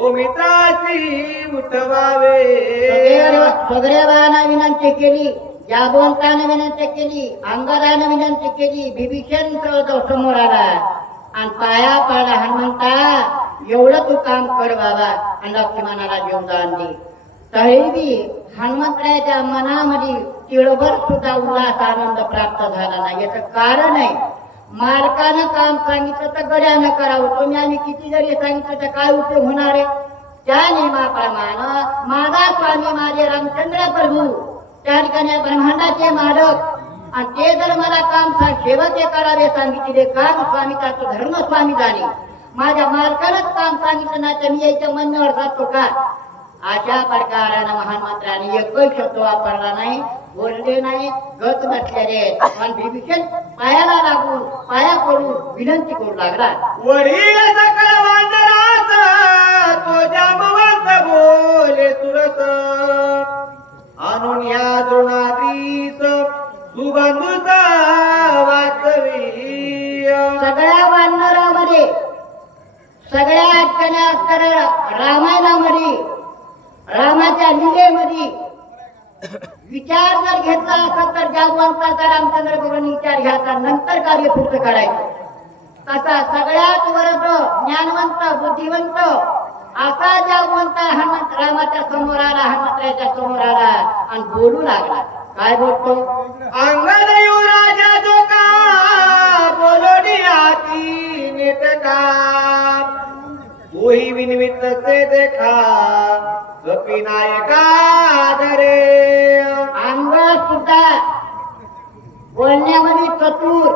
सुमित्राची उठवावे. सुग्रीवाने विनंती केली, जाबवंताने विनंती केली, अंगदाने विनंती केली. विभीषण तो समोर आला आणि पाया पाडा. हनुमंता एवढं तू काम कर बाबा आणि लक्ष्मणाला जीवदान दे. तरीही हनुमंतरायाच्या मनामध्ये तिळभर सुद्धा उल्हास आनंद प्राप्त झाला नाही. याचं कारण आहे, मालकानं काम सांगितलं तर गड्यानं करावं. तुम्ही आम्ही किती जरी सांगितलं तर काय उपयोग होणार आहे. त्या नियमाप्रमाणे माझा स्वामी माझे रामचंद्र प्रभू त्या ठिकाणी ब्रह्मांडाचे मालक आणि ते जर मला काम सेवके करावे सांगितले, काम स्वामी त्याचं धर्म स्वामी झाले. माझ्या मालकानंच काम सांगितलं ना तर मी याच्या म्हणण्यावर जातो का. अशा प्रकारानं हनुमंतराने एकही शब्द वापरला नाही, बोलले नाही, गत बसलेले. पण विभीषण पायाला लागून पाया पडून विनंती करू लागला. वरील सकळ वानराचा तो जामवंत बोले सुरस, आणून या द्रोणाद्रीस सुबंधूचा वाचवी. सगळ्या वानरामध्ये सगळ्या रामायणामध्ये रामाच्या लीलेमध्ये विचार जर घेतला असता तर जागवंताचा रामचंद्र भगवान विचार घ्यायचा, नंतर कार्य पूर्ण करायचं. तसा सगळ्यात वरद ज्ञानवंत बुद्धिवंत असा जागवंत हनुमंत रामाच्या समोर आला, हनुमंतराच्या समोर आला आणि बोलू लागला. काय बोलतो. अंगद युवराजा जो का बोलोनी आती नेटका, तोही विनवित से देखा कपिनायका दरे. अंगद सुद्धा बोलण्यामध्ये चतुर,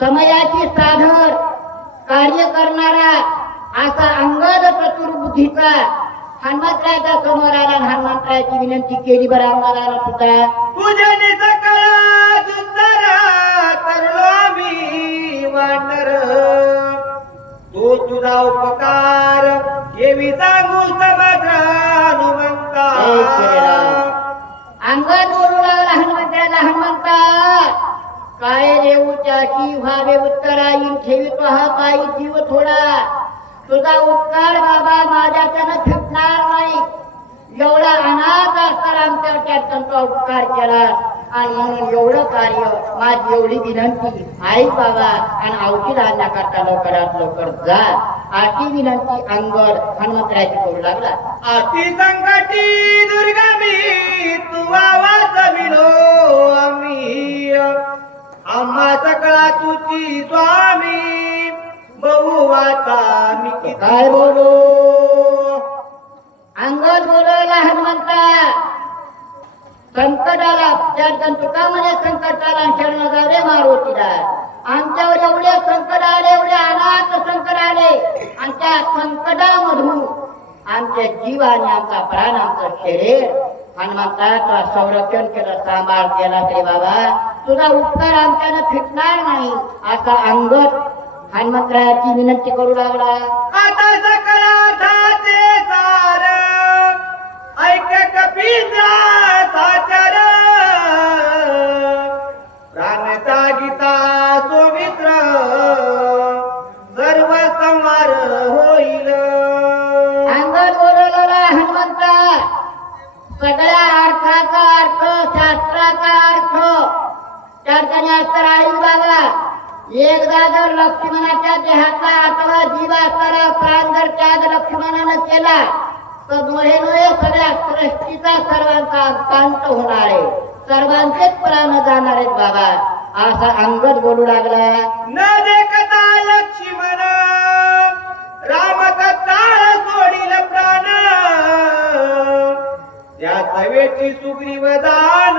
समयाची साधर कार्य करणारा असा अंगद चतुर बुद्धीचा हनुमंतरायाच्या समोर आला. हनुमंतरायाची विनंती केली. बरं अंगदाला सुद्धा तुझ्या सकळ सुंदर तरलो मी वानर, तो तुझा उपकार येवी सांगू समग्र हनुमंता. अंगद बोलू लागला हनुमंतराला. हनुमंता काय देऊच्याशी व्हावे उत्तरा येईल, ठेवितो हा पायी जीव थोडा. तुझा उपकार बाबा माझ्याच्यानं फिटणार नाही. एवढा अनाथ असताना आमच्यावर त्यांचा उपकार केला आणि म्हणून एवढं कार्य, माझी एवढी विनंती आई बाबा आणि औषध आणण्याकरता लवकरात लवकर जा. अशी विनंती अंगद हनुमंतरायाची करू लागला. अति संकटी दुर्गमी तू वाचविलो आम्ही, आम्हा सकळा तुझी स्वामी बहु वाचा मी. काय बोलू. अंगद बोलायला हनुमंता संकटाला तुका म्हणे संकटाला शरण जा रे मारुतीला. आमच्यावर एवढे संकट आले, एवढे अनाथ संकट आले आणि त्या संकटामधून आमच्या जीव आणि आमचा प्राण आमचं शरीर हनुमंता तुला संरक्षण केलं, सांभाळ केला तरी बाबा तुझा उपकार आमच्यानं फिटणार नाही. असा अंगद हनुमंतरायाची विनंती करू लागला. आता सकळाचे सार ऐक कपीचा साचर, प्राणता गीता सुमित्र सर्व संहार होईल. अंगद बोलवलेला हनुमंता सगळ्या अर्थाचा अर्थ, शास्त्राचा अर्थ त्या ठिकाणी असतं. आई बाबा एकदा जर लक्ष्मणाच्या देहाचा अथवा जीवाचा प्राण जर त्याग लक्ष्मणानं केला तर डोळे सगळ्या सृष्टीचा सर्वांचा अंत होणार आहे, सर्वांचेच प्राण जाणार आहेत बाबा. असा अंगद बोलू लागला. न देखता लक्ष्मण राम कथाळ सोडील प्राण, त्या सवेची सुग्रीवदान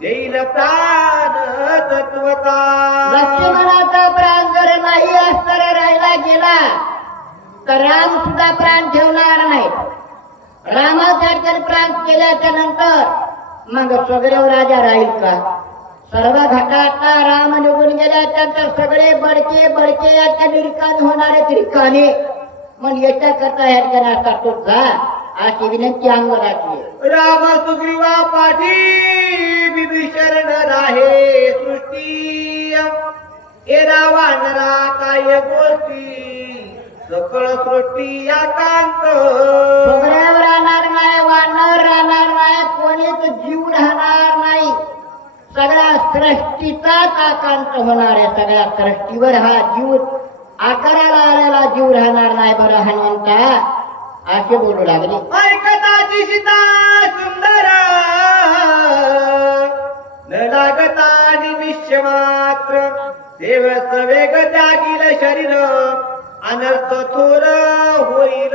देईल प्राण तत्वता. लक्ष्मणाचा प्राण जर नाही असता राहिला गेला तर राम सुद्धा प्राण ठेवणार नाही. रामासाठी प्राण केल्याच्या नंतर मग सुग्रीव राजा राहील का. सर्व घटातला राम निघून गेल्याच्यानंतर सगळे बडके बडके याच्या रिकामे होणारे रिकामे. मग याच्या करता या ठिकाणी असता तो जा. अशी विनंती अंगदाची. राम सुग्रीवा पाठी विभीषण राहे सृष्टी, एरा वानरा काय गोष्टी सकळ सृष्टी एकांत डोंगरावर राहणार नाही, वानर राहणार नाही, कोणीच जीव राहणार नाही. सगळ्या सृष्टीचाच आकांत होणार आहे. सगळ्या सृष्टीवर हा जीव आकाराला आलेला जीव राहणार नाही. बरं हनुमंता असे बोलू लागले. ऐकताची सीता सुंदर न लागता निमिष मात्र देव सवेग त्यागील शरीर अनर्थ थोर होईल.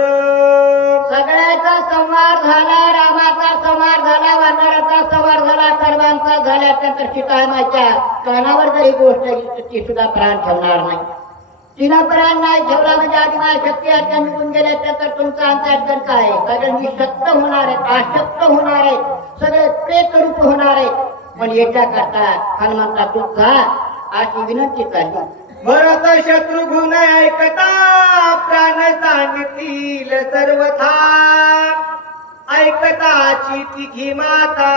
सगळ्याचा संवाद झाला, रामाचा संवाद झाला, वानराचा संवाद झाला, सर्वांचा झाला. त्यानंतर सीतामाच्या कानावर जरी गोष्ट घेतली ती सुद्धा प्राण ठेवणार नाही. तिला प्राण नाही ठेवला म्हणजे आदिमा शक्ती आज्ञा निघून गेल्या. त्यानंतर तुमचा अंतर्गत काय आहे? सगळे निशक्त होणार आहेत, आशक्त होणार आहेत, सगळे प्रेत रूप होणार आहेत. पण याच्याकरता हनुमंता तुझा अशी विनंती चालली. भरत शत्रुघ्न ऐकता प्राण सांगतील सर्वथा ऐकताची तिघी माता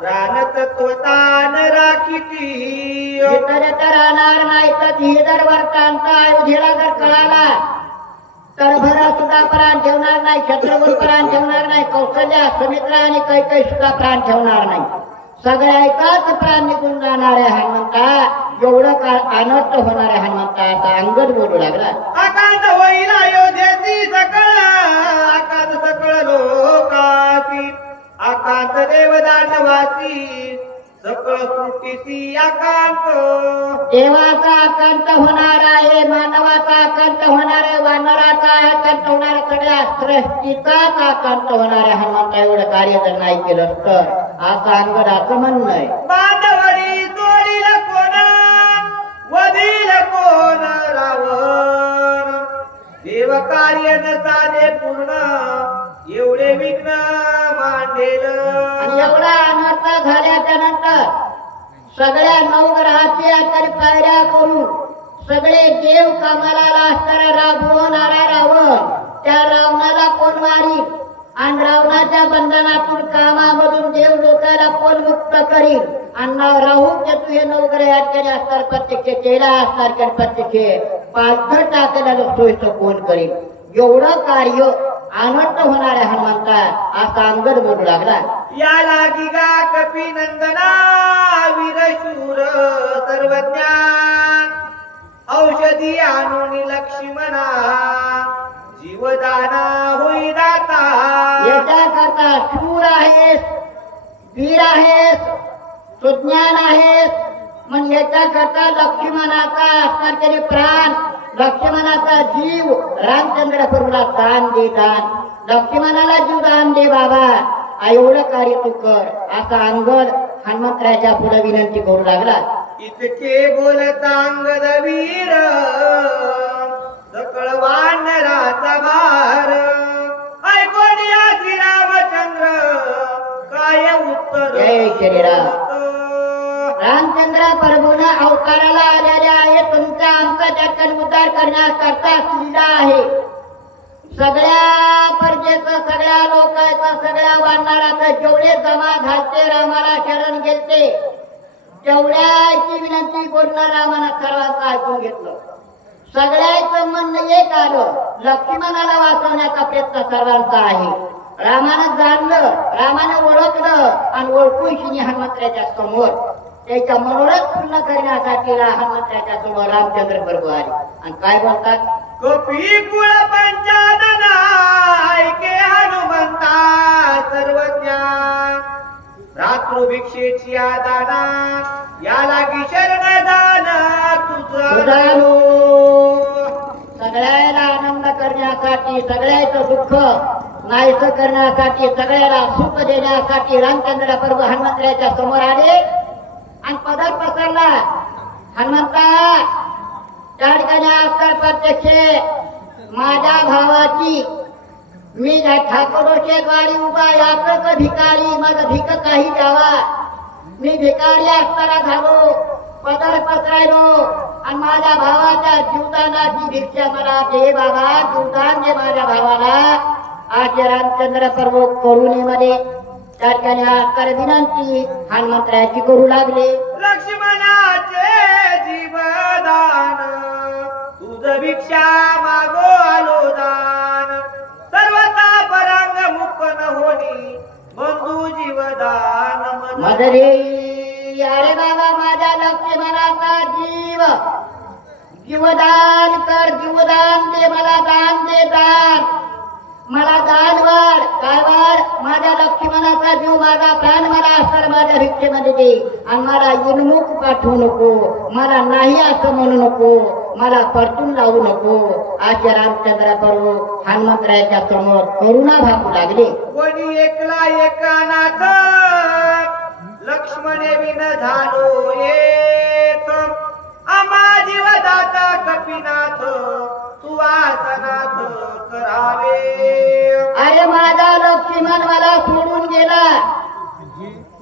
प्राण तत्वतान राखीती. तर राहणार नाही तर ही जर वर्तांत अयोध्येला जर कळाला तर भरत सुद्धा प्राण ठेवणार नाही, शत्रुघ्न प्राण ठेवणार नाही, कौशल्या सुमित्रा आणि कैकेयी सुद्धा प्राण ठेवणार नाही. सगळ्या एकाच प्राण निघून जाणार आहे. हनुमंता एवढं काळ अनर्थ होणार आहे. हनुमंता आता अंगद बोलू लागला. आकांत होईल अयोध्येची सकळ आकांत सकळ लोकासी आकांत देवदानवासी सकळ सृष्टीची आकांत. देवाचा आकांत होणार आहे, मानवाचा आकांत होणार आहे, वानराचा आकांत होणार आहे, सगळ्या सृष्टीचाच आकांत होणार आहे. हनुमंता एवढं कार्य जर नाही केलं तर आता अंगद असं म्हणणं आहे. बांधवडी जोडील कोण वधील कोण रावण देव कार्य न साधे पूर्ण एवढे विघ्न मांडेल. आणि एवढा अनर्थ झाल्याच्या नंतर सगळ्या नवग्रहाची आचार्य पायऱ्या करून सगळे देव कामाला असणारा राबवणारा रावण त्या रावणाला कोण मारील आणि रावणाच्या बंधनातून कामामधून देव लोकांना कोण मुक्त करील आणि राहू तू हे नवग्रहाचे असणार प्रत्यक्ष केला असणार प्रत्यक्ष पालथं टाकलेलं सोयीचं कोण करील. एवढं कार्य अनर्थ होणार आहे. हनुमंता असा अंगद बोलू लागला. या लागी गा कपी नंदना वीरशूर सर्वज्ञा औषधी आणून लक्ष्मणा जीवदाना होई दाता. याच्याकरता शूर आहेस, वीर आहेस, सुज्ञान आहेस. मग याच्याकरता लक्ष्मणाचा असणार त्याने प्राण, लक्ष्मणाचा जीव रामचंद्र प्रभूला दान दे. दान लक्ष्मणाला जीव दान दे बाबा. एवढं कार्य तू कर असा अंगद हनुमंतराच्या पुढे विनंती करू लागला. इतके बोलता अंगद वीर सकळ वानराचा भार ऐकून या श्रीरामचंद्र काय उत्तर. जय श्रीराम. रामचंद्र प्रभून अवताराला आलेले आहे. तुमचा आमचा जगन उद्धार करण्याकरता लिहिला आहे. सगळ्या प्रजेचं, सगळ्या लोकांचं, सगळ्या वानराचं जेवढे जमा झालते रामाला शरण गेलते तेवढ्याची विनंती करून रामानं सर्वांचं ऐकून घेतलं. सगळ्याचं म्हणणं एक आलं, लक्ष्मणाला वाचवण्याचा प्रयत्न सर्वांचा आहे. रामानं जाणलं, रामानं ओळखलं आणि ओळखून हनुमंतराच्या समोर त्याच्या मनोरथ पूर्ण करण्यासाठी हनुमंतराच्या समोर रामचंद्र प्रभू आले. आणि काय बोलतात? कपी कुळ पंचानना ऐके हनुमंता सर्वज्ञा रात्रोभिक्षेची आदाना या लागी शरण दान तुझा. सगळ्याला आनंद करण्यासाठी, सगळ्याचं दुःख नाहीस करण्यासाठी, सगळ्याला सुख देण्यासाठी रामचंद्र प्रभू हनुमंतराच्या समोर आले आणि पदर पसरला. हनुमंता त्या ठिकाणी असतात प्रत्यक्ष माझ्या भावाची मी ठाकरोचे द्वारी उभा यात्रक भिकारी मग भिक काही द्यावा. मी भिकारी असताना झालो, पदर पसरायलो आणि माझ्या भावाच्या जीवदानाची भिक्षा मला दे बाबा, जीवदान दे माझ्या भावाला. आज रामचंद्र प्रभू करुणेमध्ये त्या ठिकाणी आस्कार विनंती हनुमंतराची करू लागले. लक्ष्मणाचे जीवदान तुझ भिक्षा मागो आलो दान सर्वता परांग मुक्त न होणी बंधू जीवदान मदरे अरे बाबा माझ्या लक्ष्मणाचा जीवदान कर, जीवदान दे मला, दान दे दान मला, दान वाढ काय वाढ माझ्या लक्ष्मणाचा जीव माझा प्राण मला असणार माझ्या भिक्षेमध्ये दे आणि मला युन्मुख पाठवू नको, मला नाही असं म्हणू नको, मला परतून लावू नको. आजच्या रामचंद्र प्रभू हनुमंतरायाच्या समोर करुणा भागू लागले. कोणी एकला एकानाथ लक्ष्मणे विन झालो येत आम्हा जीवदाता कपिनाथ तू आसनाथ करावे. अरे माझा लक्ष्मण मला सोडून गेला,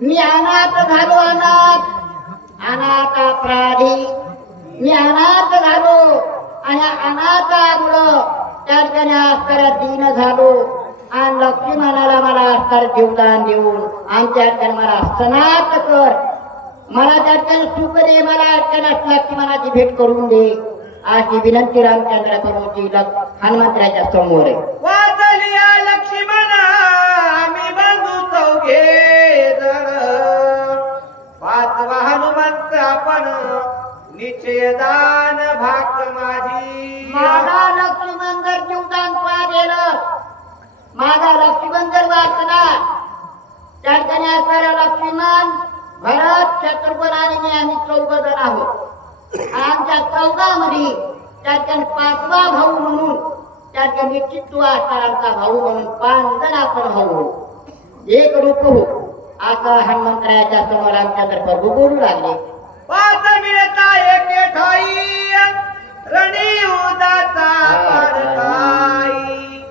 मी अनाथ झालो, अनाथ अपराधी मी अनाथ झालो आणि अनाथामुळं त्या ठिकाणी अस्तर दीन झालो आणि लक्ष्मणाला मला अस्तर जीवदान देऊन आमच्या ठिकाणी मला सनात कर, मला त्या ठिकाणी सुख दे, मला लक्ष्मणाची भेट करून दे अशी विनंती रामचंद्र प्रभूची हनुमंतराच्या समोर आहे. वाचलिया लक्ष्मण आम्ही बंधू चौघे जण पाचवा हनुमंत आपण निश्चय दान भाग माझी. माझा लक्ष्मण जर जीवदान पाहिलं, माझा लक्ष्मण जर वाचला त्या ठिकाणी असणारा लक्ष्मण भरत शत्रुघ्न आणि मी आम्ही 14 जण आहोत. आमच्या 14मध्ये त्या ठिकाणी 5वा भाऊ म्हणून त्या ठिकाणी निश्चित असणार आमचा भाऊ म्हणून 5 जण आपण भाऊ एक रूप हो असं हनुमंतरायाच्या समोर रामचंद्र प्रभू बोलू लागले. पाच मिळता एके ठाई रणी उदाचा पाडताई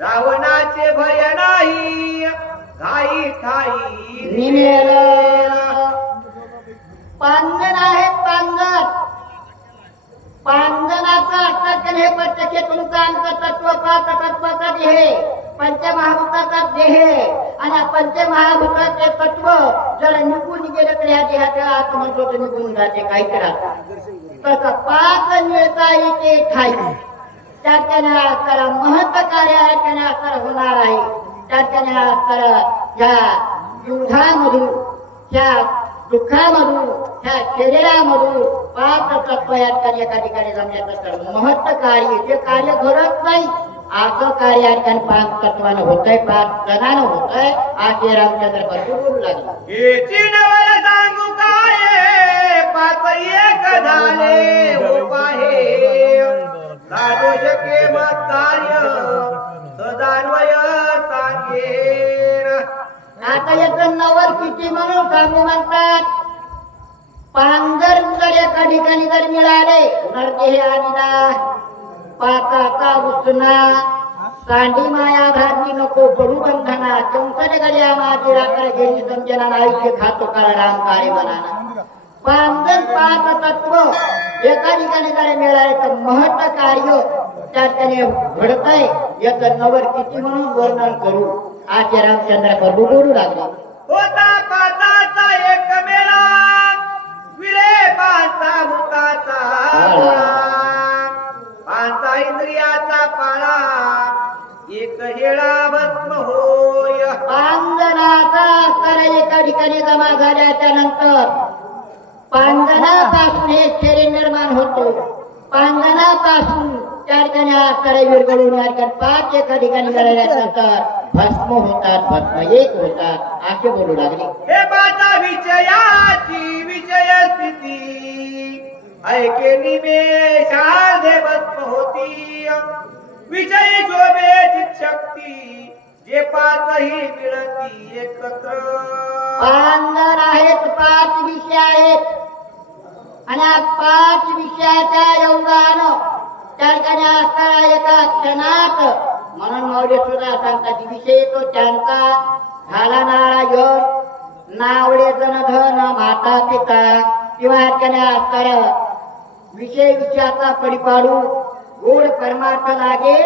रावणाचे भय नाही घाई ठाई निमेल पांगण आहेत, पांगणाचा अर्थात हे प्रत्यक्ष तुमचा अंततत्वाचा तत्वाचा देह पंचमहाभूताचा देह आणि पंचमहाभूताचे तत्व जर निघून गेलं तर ह्या देहाच्या आत्मस्वत निघून जाते. काही करा तसं 5 मिळता येते ठाई त्याच्याने असणारा महत्व कार्य आहे, त्याने असणारा होणार आहे. त्याच्याने असणारा ह्या युद्धामधून ह्या दुःखामधून ह्या शरीरामधून 5 तत्व या ठिकाणी एका ठिकाणी जमण्याचं तर महत्व कार्य जे कार्य घडत नाही असं कार्य या ठिकाणी 5 तत्वानं होतंय, 5 जणांना होतंय. आज रामचंद्र प्रभू बोलू लागला. सांगू काय 5 एक झाले हो पाहे साधोष केमत कार्य सदान्वय सांगेन. आता याचं नवर किती म्हणून सांगू म्हणतात. पांघर जर एका ठिकाणी जर मिळाले नरदेह आदिला पाकाचा उसना सांडी माया धारणी नको पडू बंधना चौकट गड्या माझी रात्र गेली समजना आयुष्य खातो काळ राम कार्य बनाना. पांघर 5 तत्व एका ठिकाणी जर मिळाले तर महत्व कार्य त्या ठिकाणी घडतंय. याचं नवर किती म्हणून वर्णन करू आज रामचंद्र प्रभू बोलू लागले. होता 5चा एक मेळा विरे 5 भूताचा 5 इंद्रियाचा पाळा एक हेळा भस्म होय. पांगणाचा स्तर एका ठिकाणी जमा झाल्याच्या नंतर पांगणापासून हे शरीर निर्माण होतो. पांगणापासून त्या ठिकाणी स्तर विरघळून 5 एका ठिकाणी झाल्यानंतर भस्म होतात, भस्म एक होतात असे बोलू लागले. हे 5 विषयाची विषय स्थिती ऐके निमेषार्धे भस्म होती विषयी शोभे शक्ती जे 5ही मिळती एकत्र. पांघर आहेत, 5 विषय आहेत आणि 5 विषयाच्या योगानं त्या ठिकाणी असणारा एका क्षणात म्हणून मौर्य सुद्धा सांगतात विषय तो त्यांचा झाला नारायण नावडे जनधन माता पिता किंवा त्याने असणारा विषयाचा परिपाडू गोड परमार्थ लागे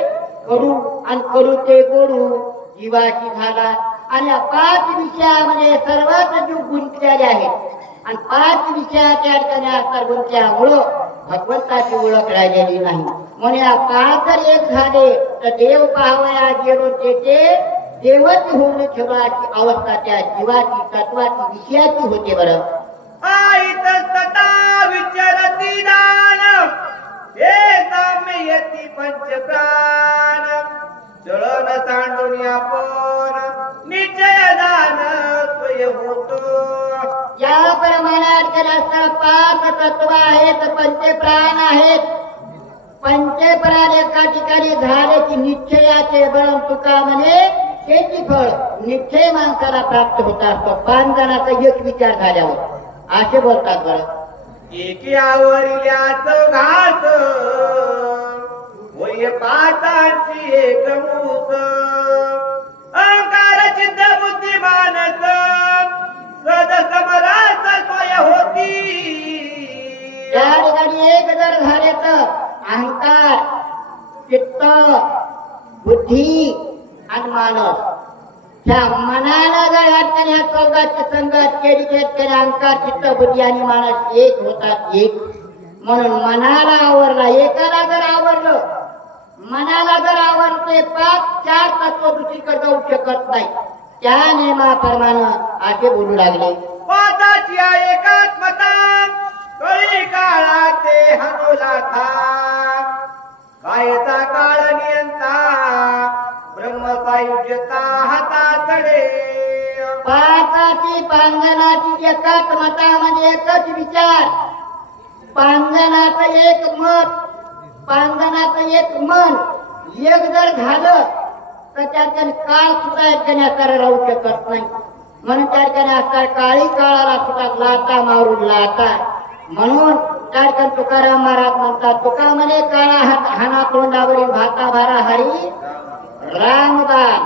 करू आणि करू ते गोडू जीवाची झाला. आणि 5 विषयामध्ये सर्वच जीव गुंतलेले आहेत आणि 5 विषयाच्या ठिकाणी असतात गुंतल्यामुळं भगवंताची ओळख राहिलेली नाही. म्हणे काळ जर एक झाले तर देव पाहावया गेलो तेथे देवच होऊन ठेवाची अवस्था त्या जीवाची तत्वाची विषयाची होते बरं. आईतस्तता विचरती दान हे साम्यती पंचप्राण चळण सांडून आपण निश्चय दान स्वय होतो. या प्रमाणात पाच तत्व आहेत, पंचप्राण आहेत. पंचप्राण एका ठिकाणी झाले की निश्चयाचे बळ तुका म्हणे त्याची फळ निश्चय माणसाला प्राप्त होत असतो. 5 जणांचा एक विचार झाल्यावर असे बोलतात बरं. एकीवरिल्याच घास होय पाचांची एक मूस अहंकार चित्त बुद्धी मानस सद समराच स्वय होती. त्या ठिकाणी एक जर झाले तर अहंकार चित्त बुद्धी आणि मानस त्या मनाला जर या ठिकाणी चौघाची संगत केली तर अहंकार चित्त बुद्धी आणि मानस एक होतात एक. म्हणून मनाला आवरला एकाला जर आवरलं मनाला जर आवरते 5-4 तत्व दुसरीकडे जाऊ शकत नाही. त्या नियमाप्रमाणे असे बोलू लागले. पादाची एकात्मता कळी काळा ते हनुला था कायचा काळ नियंता ब्रह्मसायुज्यता हाताकडे. पाचाची पांगणाची एकात्मतामध्ये एकच विचार, पांगणाचं एक मत, पांगणाचं एक मन एक जर झालं तर त्याच्याने काळ सुद्धा एकजण्याकडे राहू शकत नाही. म्हणून त्याच्याने आता काळी काळाला सुद्धा लाता मारून लाता. म्हणून त्या तुकाराम महाराज म्हणतात तुका म्हणे काळा हाना तोंडावरील भाता भारा हरी रामबाण.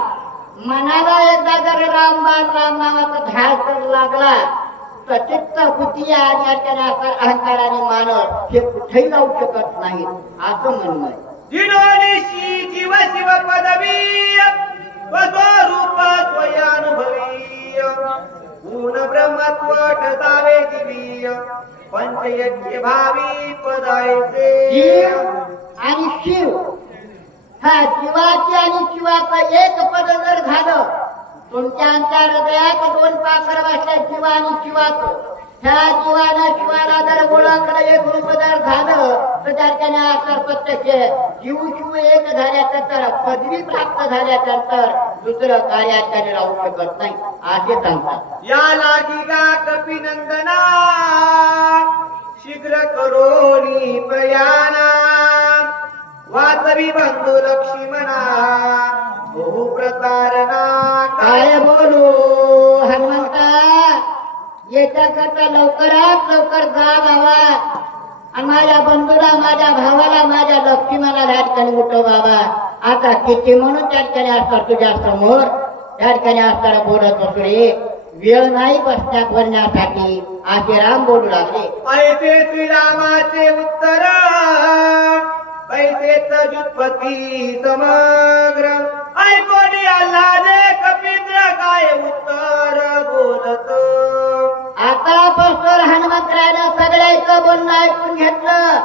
मनाला एकदा जर रामबाण राम नावाचा ध्यास जर लागला तर चित्त बुद्धी आणि अहंकाराने मानव हे कुठेही जाऊ शकत नाही असं म्हणणं आहे. जिनोनिशी जीव शिव पदवी स्वस्वरूप स्वयानुभवी पूर्ण ब्रह्मत्व ठसावे दिवी पंचयज्ञ भावी पदायचे. आणि शिव हा जीवाची आणि शिवाचं एक पद जर झालं तुमच्या अंतर हृदयात 2 पाखर बसल्या जीवा आणि शिवाचं. ह्या जीवानं शिवाला जर ओळखलं एक रूप जर झालं तर त्याच्याने आकार प्रत्यक्ष जीव शिव एक झाल्यानंतर पदवी प्राप्त झाल्यानंतर दुसरं कार्याकडे राहू शकत नाही असे सांगतात. या लागी गा कपिनंदना शीघ्र करोनी प्रयाणा वाचवी बंधू लक्ष्मणा बहु प्रतारणा. काय बोलू हनुमंता याच्याकरता लवकरात लवकर जा बाबा आणि माझ्या बंधूला माझ्या भावाला माझ्या लक्ष्मणाला त्या ठिकाणी उठव बाबा. आता किती म्हणून त्या ठिकाणी असतात तुझ्या समोर त्या ठिकाणी असताना बोलत होतो रे. वेळ नाही बसण्यात बोलण्यासाठी असे राम बोलू लागले. ऐसे श्रीरामाचे उत्तर पैसेच जुत्पती समग्र ऐकोनी आल्हादे कपिंद्र काय उत्तर बोलत. आतापासून हनुमंतरायनं सगळ्याचं बोलणं ऐकून घेतलं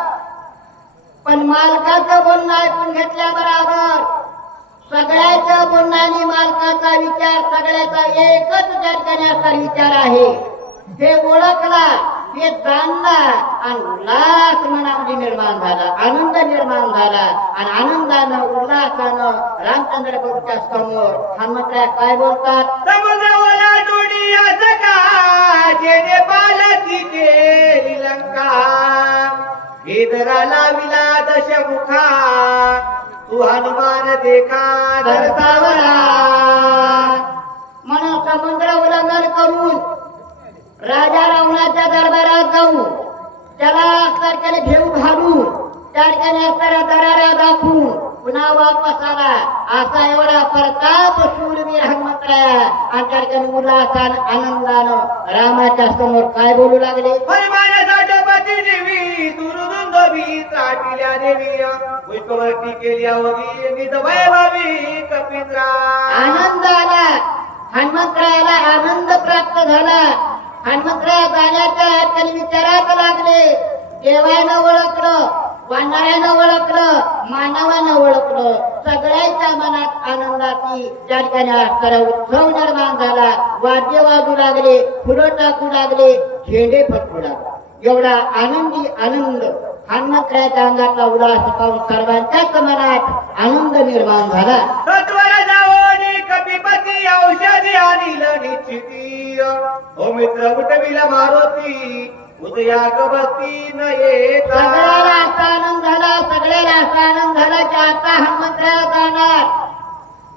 पण मालकाचं बोलणं ऐकून घेतल्याबरोबर सगळ्याच्या बोलण्याने मालकाचा विचार सगळ्याचा एकच करण्याचा विचार आहे हे ओळखला हे जाणला आणि उल्हास मनामध्ये निर्माण झाला, आनंद निर्माण झाला आणि आनंदानं उल्हासानं रामचंद्र प्रभूच्या समोर हनुमंतराय काय बोलतात. समुद्र ओलांडून याचं का जेणे बालती केली लंका इदराला विला दशमुखा तू हनुमान देखा धरतावरा. म्हणून समुद्र उल्लंघन करून राजा रावणाच्या दरबारात जाऊन त्याला सरकारने घेऊ घालून त्या ठिकाणी असणाऱ्या दरारा दाखवून पुन्हा वापस आला असा एवढा प्रताप शूरवीर हनुमंतराया आणि त्या ठिकाणी उल्हासानं आनंदानं रामाच्या समोर काय बोलू लागले. हनुमानासाठी पती देवी दुर्दुंदवी त्राटिल्या देवी वैकवर्ती केल्या वगी निज वैभवी कपिंद्रा. आनंद आला हनुमंतरायाला, आनंद प्राप्त झाला. हनुमंतराय जाण्याच्या विचारात लागले. देवानं ओळखलं वानरानं ओळखलं, मानवानं ओळखलं, सगळ्यांच्या मनात आनंदाची त्या ठिकाणी असणारा उत्सव निर्माण झाला. वाद्य वाजू लागले, फुलं टाकू लागले, झेंडे फटकू लागले. एवढा आनंदी आनंद हनुमंतरायाच्या अंगातला उल्हास पाहून सर्वांच्याच मनात आनंद निर्माण झाला. सत्वर जावोनी कपिपती औषधी आणील निश्चिती ओ मित्र उठविला मारुती उदया गवती न येता. सगळ्याला असा आनंद झाला, सगळ्याला असा आनंद झाला की आता हनुमंतराया जाणार,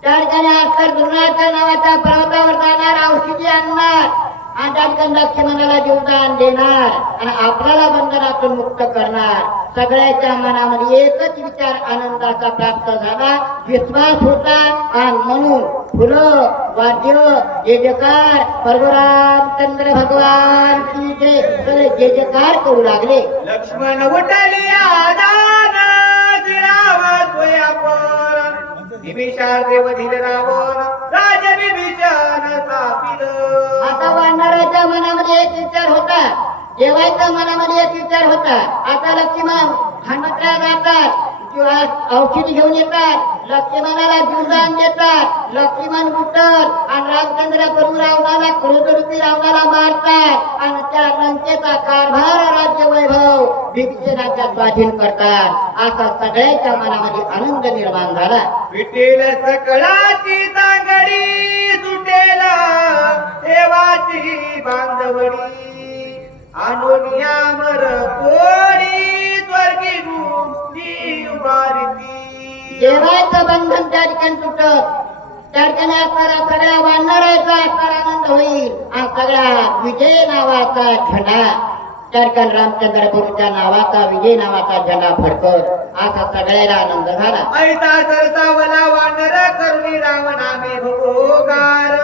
त्या ठिकाणी अक्षर धुरणाच्या नावाच्या पर्वतावर जाणार, औषधी आणणार आणि त्या ठिकाणी लक्ष्मणाला जीवदान देणार आणि आपल्याला बंधनातून मुक्त करणार. सगळ्याच्या मनामध्ये एकच विचार आनंदाचा प्राप्त झाला, विश्वास होता आणि म्हणून फुलं, वाद्य, जय जयकार, परशुरामचंद्र भगवान की जय सगळे जय जयकार करू लागले. लक्ष्मण उठली आदान श्रीराम स्वयंवर निमिषा देव धीर रावण राज विभीषण सापिल. आता वानराच्या मनामध्ये एक विचार होता, देवाच्या मनामध्ये एक विचार होता. आता लक्ष्मण हनुमंतराया जातात, औषधी घेऊन येतात, लक्ष्मणाला जीवदान देतात, लक्ष्मण उठत आणि रामचंद्र प्रभू रावणाला क्रोधरूपी रावणाला मारतात आणि त्या लंकेचा कारभार राज्य वैभव विभीषणाच्या स्वाधीन करतात. असा सगळ्याच्या मनामध्ये आनंद निर्माण झाला. विटेल सकळाची सांगडी सुटेल देवाची बांधवडी अनुनिया मर कोडी स्वर्गी मुक्ती उभारती. देवाचं बंधन त्या ठिकाणी तुटत, त्या ठिकाणी असणारा सगळ्या वानराचा असणारा आनंद होईल आणि सगळ्या विजय नावाचा झेंडा त्या ठिकाणी रामचंद्र गुरुच्या नावाचा विजय नावाचा झेंडा फडकत. असा सगळ्याला आनंद झाला. ऐसा सरसावला वानर करुणी राम नामे भोगार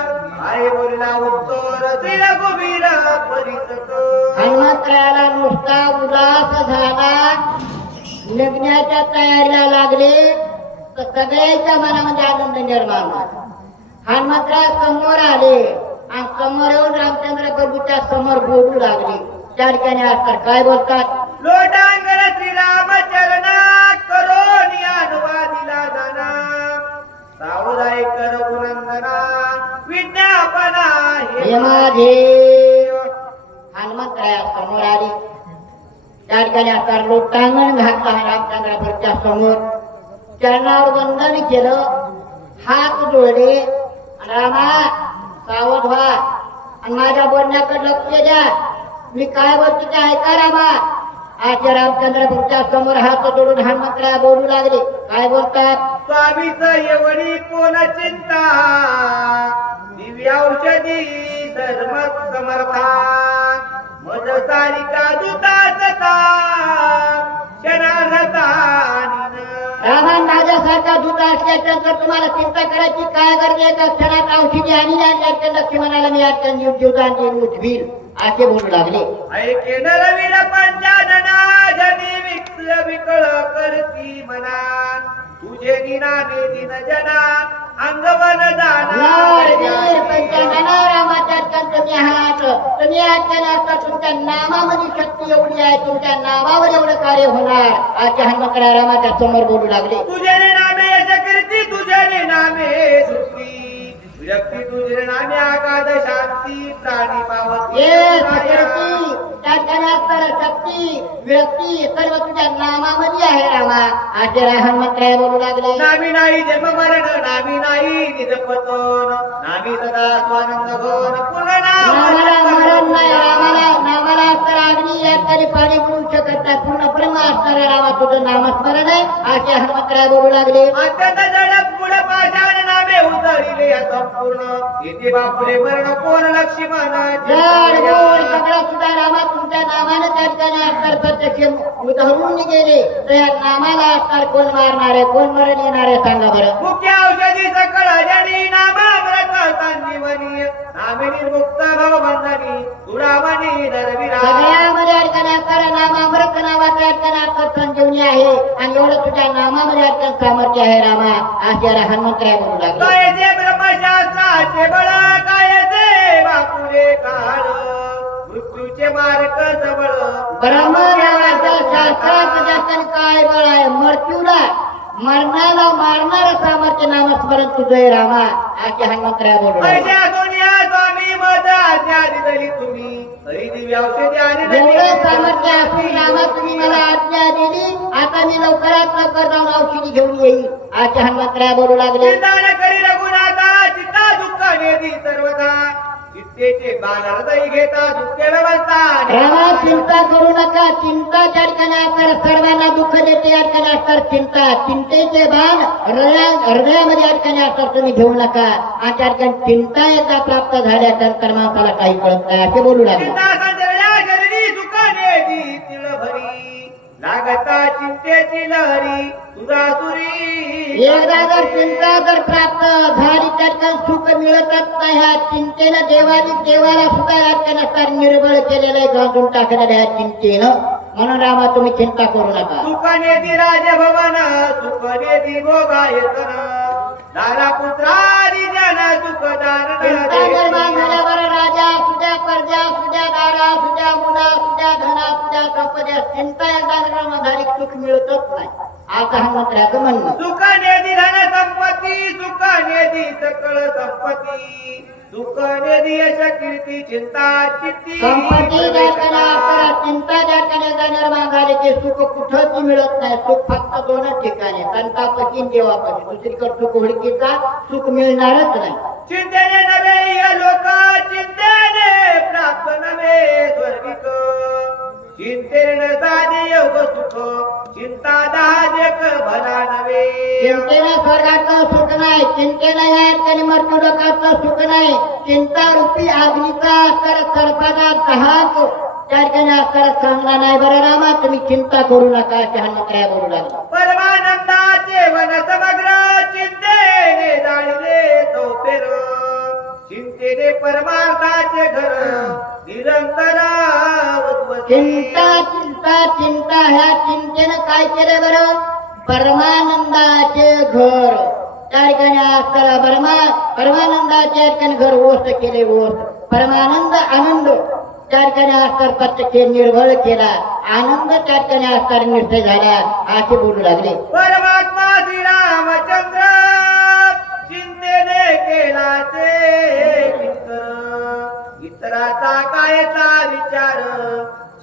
आहे बोलला उत्तर श्री रघुवीर परिसक. हनुमंतरायाला नुसता उल्हास झाला, निघण्याच्या तयारीला लागले तर सगळ्याच्या मनामध्ये आनंद निर्माण झाला. हनुमंतराय समोर आले आणि समोर येऊन रामचंद्र प्रभूच्या समोर बोलू लागले. त्या ठिकाणी असतात काय बोलतात, लोटांगण श्रीराम चरणा करोनी अनुवादिला जाना सावधाई कर गुणंदना विज्ञापना हे माझे. हनुमंतराया समोर आले, त्या ठिकाणी असतात लोटांगण घातला रामचंद्र प्रभूच्या समोर, चरणावर वंदन केलं, हात जोडले, रामा सावध व्हा आणि माझ्या बोलण्याकडे लक्ष द्या, मी काय बोलतो ते ऐका रामा. आज रामचंद्र प्रभूच्या समोर हात जोडून हनुमंतराया बोलू लागले. काय बोलतात, स्वामीच एवढी कोण चिंता दिव्य औषधी धर्म समर्था मज सारिका दुताचता क्षणार्हता. रामा माझ्यासारखा दूत असल्याच्यानंतर तुम्हाला चिंता करायची काय गरज आहे का? क्षणात औषधी आणि लक्ष्मणाला मी आज जीवदान देऊन उठवील असे बोलू लागले. ऐके नरवीर पंचानना जनी विक्स विकळ करती मना तुझे निनामे दिन जना अंगवन तुम्ही आहात, तुम्ही आजच्या तुमच्या नामामध्ये शक्ती एवढी आहे, तुमच्या नामावर एवढं कार्य होणार. आजच्या हनुमंतराया रामाच्या समोर बोलू लागले. तुझे नामे यश कीर्ती तुझे नामे सुखी व्यक्ती तुझे नामे आगाध शांती प्राणी पावती त्या ठिकाणी असणारा शक्ती व्यक्ती सर्व तुझ्या नामामध्ये आहे रामा. आजच्या हनुमंतराया बोलू लागले. नामी नाही जन्म मरण नामी नाही निजपतन नामी सदा स्वानंद घोन पूर्ण नामाला मरण नाही रामाला, नामाला असणारा अग्नी या तरी पाणी मिळू शकत नाही. पूर्ण ब्रह्म असणारा रामा तुझं नामस्मरण आहे. आजच्या हनुमंतराया बोलू लागले. अत्यंत जडप पुढ पाषाण नामे उतरिले संपूर्ण इथे बापुरे मरण कोण लक्ष्मण जड गोड सगळं सुद्धा रामा तुमच्या नामाने त्या ठिकाणी असणार प्रत्यक्ष उधळून गेले. तर या नामाला असणार कोण मारणार आहे, कोण मरण येणार आहे सांगा बरं. मुख्य औषधी सकळ जनी नामामृत संजीवनी नामे निर्मुक्त भवबंधनी तुरामणी नरविरा. सगळ्यामध्ये ठिकाणी असणारा नामामृत नावाच्या ठिकाणी असणार संजीवनी आहे आणि एवढं तुझ्या नामामध्ये अत्यंत सामर्थ्य आहे रामा. असे हनुमंतराया बोलू लागले. कायचे ब्रह्मशास्त्राचे बळ कायचे बापुरे काळ मृत्यू तुमचे मार्ग जवळ ब्रह्मदेवाच्या शास्त्रात ज्याचं काय बळ आहे मृत्यूला मरणाला मारणार सामर्थ्य नामस्मरण तुझे रामा असे हनुमंतराय बोलू ऐशा सोनिया स्वामी माझा आज्ञा दिली तुम्ही हरी दिव्य औषधी आणि एवढं सामर्थ्य असून रामा तुम्ही मला आज्ञा दिली आता मी लवकरात लवकर जाऊन औषधी घेऊन येईल असे हनुमंतराय बोलू लागले चिंता न करी रघुनाथा चित्ता दुःख नेदी सर्वदा चित्तेचे बाण हृदय घेता दुःखे व्यवस्था रामा चिंता करू नका चिंता त्या ठिकाणी असणार सर्वांना दुःख देते या ठिकाणी असणार चिंता चिंतेचे बाण हृदयामध्ये या ठिकाणी असणार तुम्ही घेऊ नका आणि त्या ठिकाणी चिंता एकदा प्राप्त झाल्यानंतर माणसाला काही कळत नाही असे बोलू लागले चिंता संचरल्या शरीरी सुख नेदी तिळ भरी लागता चिंतेची लहरी तुझा सुरी एकदा जर चिंता जर प्राप्त झाली त्या ठिकाणी सुख मिळतच नाही ह्या चिंतेनं देवाला सुद्धा या ठिकाणी असणार निर्बळ केलेलं आहे गांजून टाकलेलं ह्या चिंतेनं म्हणून रामा तुम्ही चिंता करू नका सुख नेदी राजभवन सुख नेदी भोगायतन दारा पुत्रादी जन सुखदान चिंता निर्माण झाल्यावर राजा सुद्या प्रजा सुद्या दारा सुद्या मुला सुद्या धना सुद्या संपद्या चिंता एकदा निर्माण झाली सुख मिळतच नाही आता हनुमंतराचं म्हणणं सुख नेदी धन संपत्ती सुख नेदी सकळ संपत्ती सुख नेदी यश कीर्ती चिंता चित्ती संपत्ती ज्या चिंता ज्या एकदा निर्माण झाली की सुख कुठंच मिळत नाही सुख फक्त दोनच ठिकाणी संतापती देवापती दुसरीकडे सुख हुडकीचा सुख मिळणारच नाही चिंतेने नवे लोक चिंतेने प्राप्त नवे स्वर्गिक चिंतेने साधे योग सुख चिंता दाहक भला नवे चिंतेनं स्वर्गाचं सुख नाही चिंतेनं या ठिकाणी मृत्यू लोकांचं सुख नाही चिंता रूपी अग्नीचा तर सर्पाचा दहाक त्या ठिकाणी असताना चांगला नाही बरं रामा तुम्ही चिंता करू नका असे हनुमंतराय बोलू लागला परमानंदाचे वन समग्र चिंतेने जाळले चौपेर चिंतेने परमार्थाचे घर निरंतर चिंता चिंता चिंता ह्या चिंतेनं काय केलं बरं परमानंदाचे घर त्या ठिकाणी असताना परमानंदाच्या ठिकाणी घर ओस्ट केले ओस्ट परमानंद आनंद त्या ठिकाणी असताना प्रत्यक्ष निर्भळ केला आनंद त्या ठिकाणी असताना निर्भय झाला असे बोलू लागले परमात्मा श्रीरामचंद्र चिंतेने केला ते इतराचा कायचा विचार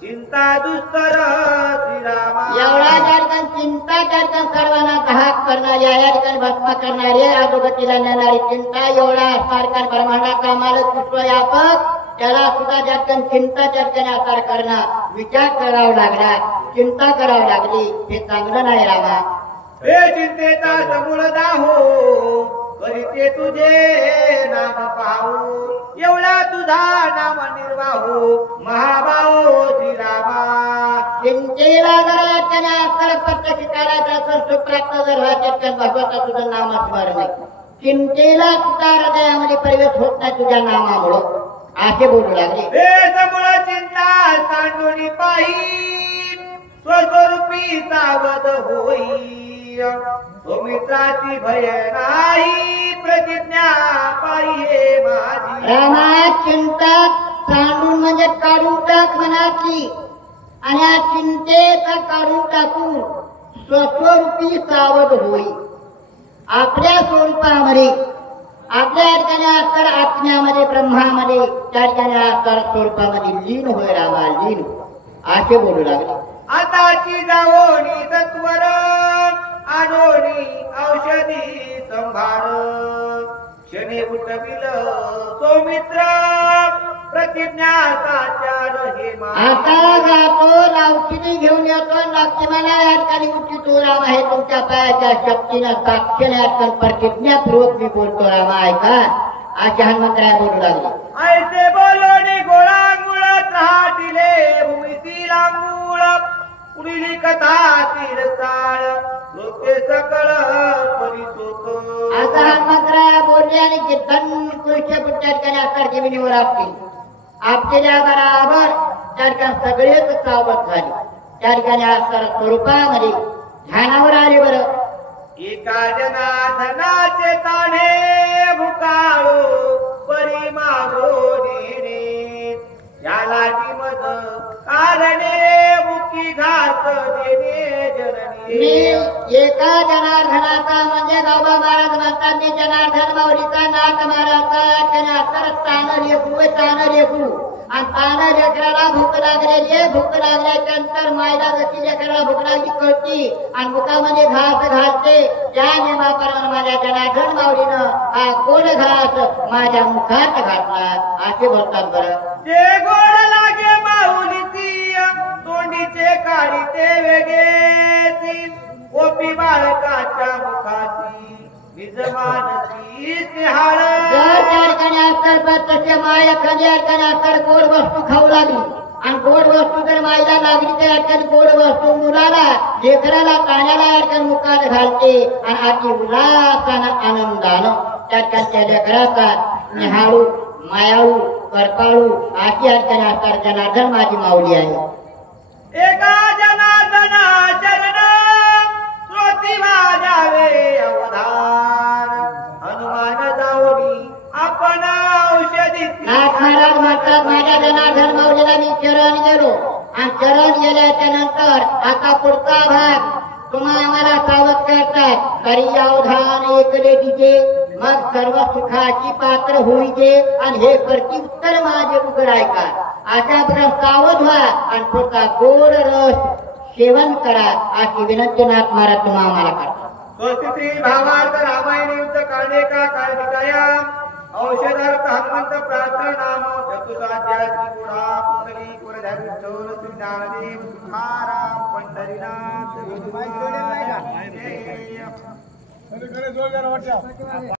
चिंता दुस्तर श्रीरामा एवढा त्या ठिकाणी चिंता त्या ठिकाणी सर्वांना दहाक करणारी या ठिकाणी भस्म करणारी अधोगतीला नेणारी चिंता एवढा सारखा ब्रह्मांडाचा मालक विश्वव्यापक त्याला सुद्धा त्या ठिकाणी चिंता त्या ठिकाणी आकार करणं विचार करावा लागला चिंता करावी लागली हे चांगलं नाही रामा हे चिंतेचा समूळ दाहो करीते तुझे नाम पाहू एवढा तुझा नाम निर्वाहो महाभाऊ श्रीरामा चिंतेला जर या ठिकाणी आकार प्रत्यक्ष करायचा असेल सुप्राप्त जर व्हायचं तर भगवंता तुझं नाम स्मरण नाही चिंतेला सुद्धा हृदयामध्ये प्रवेश होत नाही तुझ्या नामामुळं असे बोलू लागले हे समूळ चिंता सांडून पाही स्वस्वरूपी सावध होई मित्राची भय नाही प्रतिज्ञा पाहिजे माझी रामा चिंता सांडून म्हणजे काढून टाक मनातली आणि या चिंतेचा काढून टाकून स्वस्वरूपी सावध होई आपल्या स्वरूपामध्ये आपल्या ठिकाणी असणार आत्म्यामध्ये ब्रह्मामध्ये त्या ठिकाणी असणार स्वरूपामध्ये लीन होय रामा लीन असे बोलू लागले आताची जावोनी सत्वर आनोनी औषधी संभार क्षणी उठविल सौमित्र प्रतिज्ञा साचार हे आता जातो औषधी घेऊन येतो लक्ष्मणा या ठिकाणी उठतो रामा हे तुमच्या पायाच्या शक्तीनं साक्षीने या ठिकाणी प्रतिज्ञापूर्वक मी बोलतो रामा ऐका असे हनुमंतराय बोलू लागले ऐसे बोलोनी गोळांगुळ त्राटिले भूमिती लांगुळ पुढील कथा तीरसाळ लोके सकळ परिसोत आता हनुमंतराय बोलले आणि गिद्धन कुलचे त्या ठिकाणी असतात जमिनीवर आपली आपल्या बराबर त्या ठिकाणी सगळेच सावध झाले त्या ठिकाणी असणार स्वरूपामध्ये ध्यानावर आले बरं एका जनाधनाचे ताणे भुकाळो परी मागो नेणे याला मज काठी घास देणे जननी. मी एका जनार्दनाचा म्हणजे गावबा महाराज म्हणतात मी जनार्दन माऊलीचा नाथ महाराजचा त्यांना तान लेकू आणि तान लेकराला भूक लागलेली आहे. भूक लागल्यानंतर मायला जशी लेकराला भूक लागली कळती आणि मुखामध्ये घास घालते. त्या नियमाप्रमाणे माझ्या जनार्दन माऊलीनं हा कोण घास माझ्या मुखात घातला असे बोलतात. बरं जे गोड लागे माऊलीची तोंडीचे काढी ते वेगळेची. गोपी बाळकाच्या मुखाची निजमानसी स्नेहाळ. जर त्या ठिकाणी असतात प्रत्यक्ष माया कधी ठिकाणी असतात गोड वस्तू खाऊ लागली आणि गोड वस्तू जर मायला लागली त्या ठिकाणी गोड वस्तू मुलाला लेकराला कानाला ठिकाणी मुखात घालते आणि अति उल्हासानं आनंदानं त्या ठिकाणी लेकराचा निहाळू मायाळू करपाळू अशी ठिकाणी असतात. जनार्दन माझी माऊली आहे. एका जनार्दना चरण श्रोती वाजावे अवधान. हनुमान जावडी आपण औषधी. नाथ महाराज म्हणतात माझ्या जनार्दन माऊलीला मी चरण गेलो आणि चरण गेल्याच्या नंतर आता पुढचा भाग तुम्हा आम्हाला सावध करतात. तरी अवधान ऐकले तिचे मग सर्व सुखाची पात्र होईचे आणि हे प्रत्युत्तर माझे उघड ऐका. अशा प्रकारे सावध व्हा आणि पुढचा गोड रस सेवन करा अशी विनंती नाथ महाराज तुम्हा आम्हाला करतात. स्वस्ती भावार्थ रामायण युद्ध कांडे का काळिकाया औषधार्थ हनुमंत प्रार्थना नाम चतुसाध्याय श्रीगुढा पुंडली कुरध्या विठ्ठल श्री ज्ञानदेव तुकाराम पंढरीनाथ.